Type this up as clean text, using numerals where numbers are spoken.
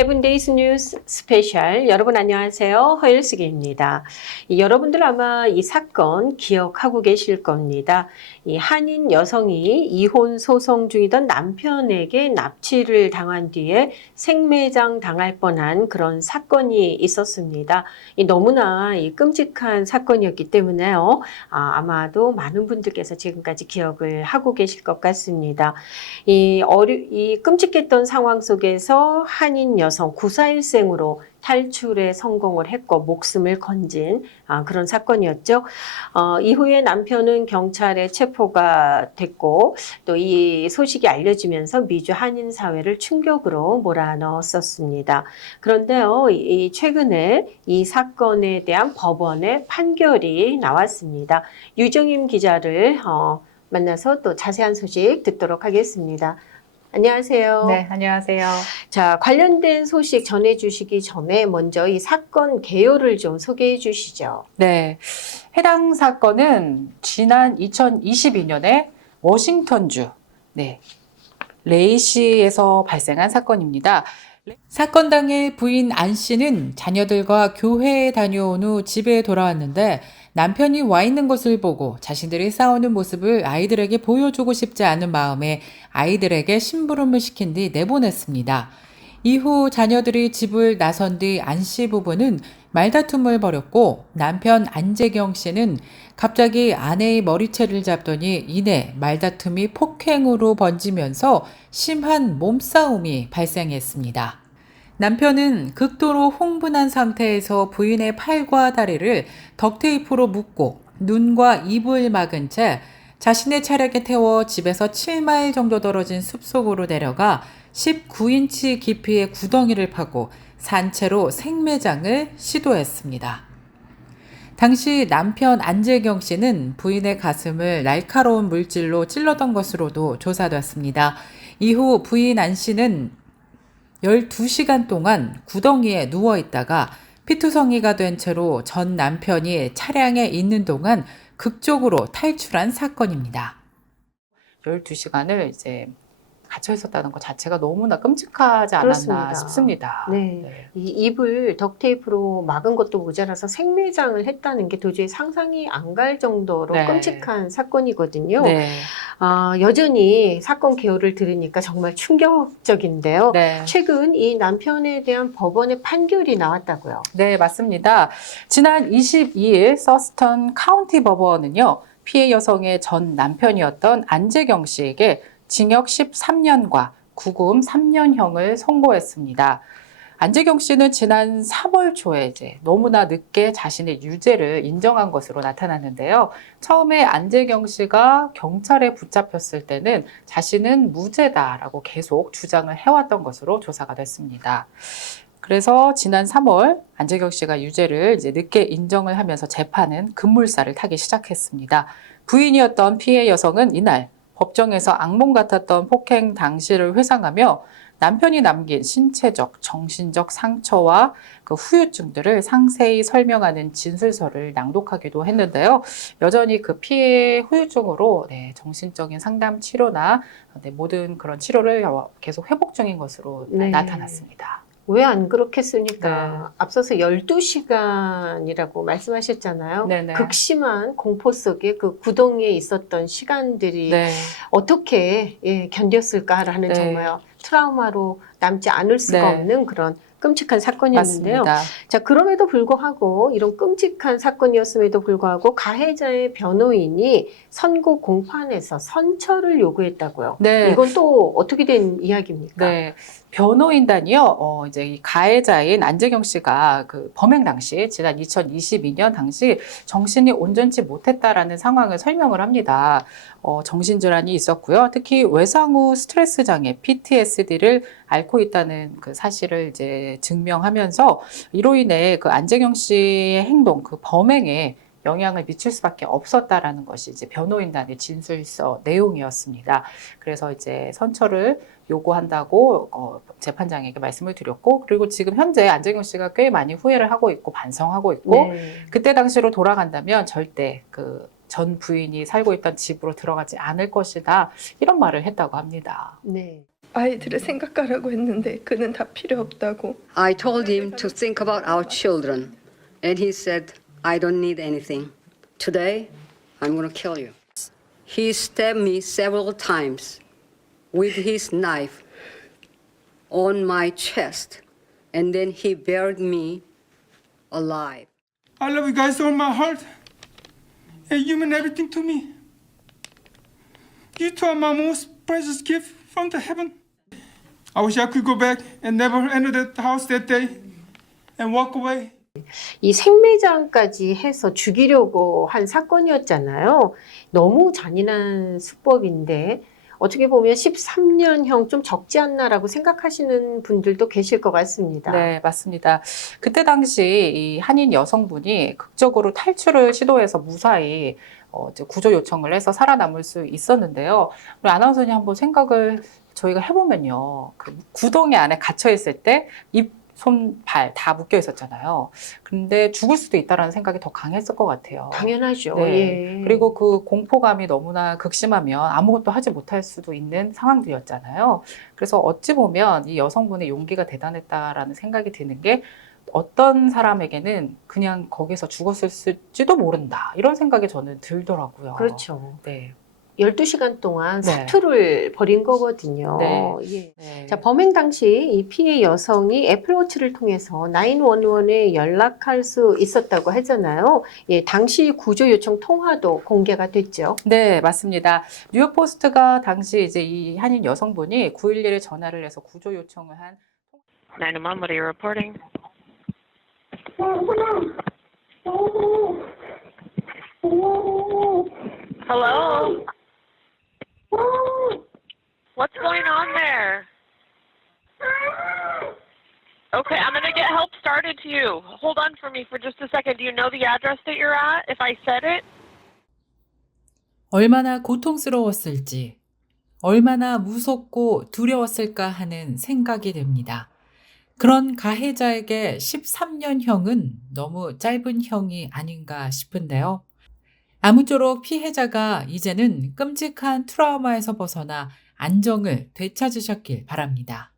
세븐데이즈 뉴스 스페셜 여러분 안녕하세요. 허일숙입니다. 여러분들 아마 이 사건 기억하고 계실 겁니다. 이 한인 여성이 이혼 소송 중이던 남편에게 납치를 당한 뒤에 생매장 당할 뻔한 그런 사건이 있었습니다. 너무나 끔찍한 사건이었기 때문에요. 아마도 많은 분들께서 지금까지 기억을 하고 계실 것 같습니다. 이 끔찍했던 상황 속에서 한인 여성 941생으로 탈출에 성공을 했고 목숨을 건진 그런 사건이었죠. 이후에 남편은 경찰에 체포가 됐고 또 이 소식이 알려지면서 미주 한인 사회를 충격으로 몰아넣었었습니다. 그런데요, 최근에 이 사건에 대한 법원의 판결이 나왔습니다. 유정임 기자를 만나서 또 자세한 소식 듣도록 하겠습니다. 안녕하세요. 네, 안녕하세요. 자, 관련된 소식 전해주시기 전에 먼저 이 사건 개요를 좀 소개해 주시죠. 네, 해당 사건은 지난 2022년에 워싱턴주 레이시에서 발생한 사건입니다. 사건 당일 부인 안 씨는 자녀들과 교회에 다녀온 후 집에 돌아왔는데 남편이 와 있는 것을 보고 자신들이 싸우는 모습을 아이들에게 보여주고 싶지 않은 마음에 아이들에게 심부름을 시킨 뒤 내보냈습니다. 이후 자녀들이 집을 나선 뒤 안 씨 부부는 말다툼을 벌였고 남편 안재경 씨는 갑자기 아내의 머리채를 잡더니 이내 말다툼이 폭행으로 번지면서 심한 몸싸움이 발생했습니다. 남편은 극도로 흥분한 상태에서 부인의 팔과 다리를 덕테이프로 묶고 눈과 입을 막은 채 자신의 차량에 태워 집에서 7마일 정도 떨어진 숲속으로 내려가 19인치 깊이의 구덩이를 파고 산채로 생매장을 시도했습니다. 당시 남편 안재경 씨는 부인의 가슴을 날카로운 물질로 찔렀던 것으로도 조사됐습니다. 이후 부인 안 씨는 12시간 동안 구덩이에 누워 있다가 피투성이가 된 채로 전 남편이 차량에 있는 동안 극적으로 탈출한 사건입니다. 12시간을 이제 갇혀 있었다는 것 자체가 너무나 끔찍하지 않았나 그렇습니다. 싶습니다. 네. 이 입을 덕테이프로 막은 것도 모자라서 생매장을 했다는 게 도저히 상상이 안 갈 정도로 네. 끔찍한 사건이거든요. 네. 여전히 사건 개요를 들으니까 정말 충격적인데요. 네. 최근 이 남편에 대한 법원의 판결이 나왔다고요. 네, 맞습니다. 지난 22일 서스턴 카운티 법원은요, 피해 여성의 전 남편이었던 안재경 씨에게 징역 13년과 구금 3년형을 선고했습니다. 안재경 씨는 지난 3월 초에 이제 너무나 늦게 자신의 유죄를 인정한 것으로 나타났는데요. 처음에 안재경 씨가 경찰에 붙잡혔을 때는 자신은 무죄다라고 계속 주장을 해왔던 것으로 조사가 됐습니다. 그래서 지난 3월 안재경 씨가 유죄를 이제 늦게 인정을 하면서 재판은 급물살을 타기 시작했습니다. 부인이었던 피해 여성은 이날 법정에서 악몽 같았던 폭행 당시를 회상하며 남편이 남긴 신체적, 정신적 상처와 그 후유증들을 상세히 설명하는 진술서를 낭독하기도 했는데요. 여전히 그 피해 후유증으로 정신적인 상담 치료나 모든 그런 치료를 계속 회복 중인 것으로 나타났습니다. 왜 안 그렇겠습니까? 네. 앞서서 12시간이라고 말씀하셨잖아요. 네네. 극심한 공포 속에 그 구덩이에 있었던 시간들이 네. 어떻게 견뎠을까라는 네. 정말 트라우마로 남지 않을 수가 네. 없는 그런 끔찍한 사건이었는데요. 맞습니다. 자, 그럼에도 불구하고 이런 끔찍한 사건이었음에도 불구하고 가해자의 변호인이 선고 공판에서 선처를 요구했다고요. 네. 이건 또 어떻게 된 이야기입니까? 네. 변호인단이요, 이제 이 가해자인 안재경 씨가 그 범행 당시, 지난 2022년 당시 정신이 온전치 못했다라는 상황을 설명을 합니다. 정신질환이 있었고요. 특히 외상 후 스트레스 장애, PTSD를 앓고 있다는 그 사실을 이제 증명하면서 이로 인해 그 안재경 씨의 행동, 그 범행에 영향을 미칠 수밖에 없었다라는 것이 이제 변호인단의 진술서 내용이었습니다. 그래서 이제 선처를 요구한다고 재판장에게 말씀을 드렸고, 그리고 지금 현재 안재경 씨가 꽤 많이 후회를 하고 있고 반성하고 있고, 그때 당시로 돌아간다면 절대 그 전 부인이 살고 있던 집으로 들어가지 않을 것이다, 이런 말을 했다고 합니다. 네. 아이들을 생각하라고 했는데 그는 다 필요 없다고. I told him to think about our children, and he said, I don't need anything. Today, I'm going to kill you. He stabbed me several times with his knife on my chest, and then he buried me alive. I love you guys with all my heart. And you mean everything to me. You two are my most precious gift from the heaven. I wish I could go back and never enter that house that day and walk away. 이 생매장까지 해서 죽이려고 한 사건이었잖아요. 너무 잔인한 수법인데 어떻게 보면 13년형 좀 적지 않나라고 생각하시는 분들도 계실 것 같습니다. 네, 맞습니다. 그때 당시 이 한인 여성분이 극적으로 탈출을 시도해서 무사히 이제 구조 요청을 해서 살아남을 수 있었는데요. 우리 아나운서님 한번 생각을 저희가 해보면요. 그 구덩이 안에 갇혀 있을 때 입, 손, 발 다 묶여 있었잖아요. 근데 죽을 수도 있다라는 생각이 더 강했을 것 같아요. 당연하죠. 네. 예. 그리고 그 공포감이 너무나 극심하면 아무것도 하지 못할 수도 있는 상황들이었잖아요. 그래서 어찌 보면 이 여성분의 용기가 대단했다라는 생각이 드는 게 어떤 사람에게는 그냥 거기서 죽었을지도 모른다. 이런 생각이 저는 들더라고요. 그렇죠. 네. 12시간 동안 네. 사투를 벌인 거거든요. 네. 예. 네. 자, 범행 당시 이 피해 여성이 애플워치를 통해서 911에 연락할 수 있었다고 하잖아요. 예, 당시 구조 요청 통화도 공개가 됐죠. 네, 맞습니다. 뉴욕 포스트가 당시 이제 이 한인 여성분이 911에 전화를 해서 구조 요청을 한 911, what are you reporting? Hello? What's going on there? Okay, I'm going to get help started to you. Hold on for me for just a second. Do you know the address that you're at, if I said it? 얼마나 고통스러웠을지, 얼마나 무섭고 두려웠을까 하는 생각이 듭니다. 그런 가해자에게 13년형은 너무 짧은 형이 아닌가 싶은데요. 아무쪼록 피해자가 이제는 끔찍한 트라우마에서 벗어나 안정을 되찾으셨길 바랍니다.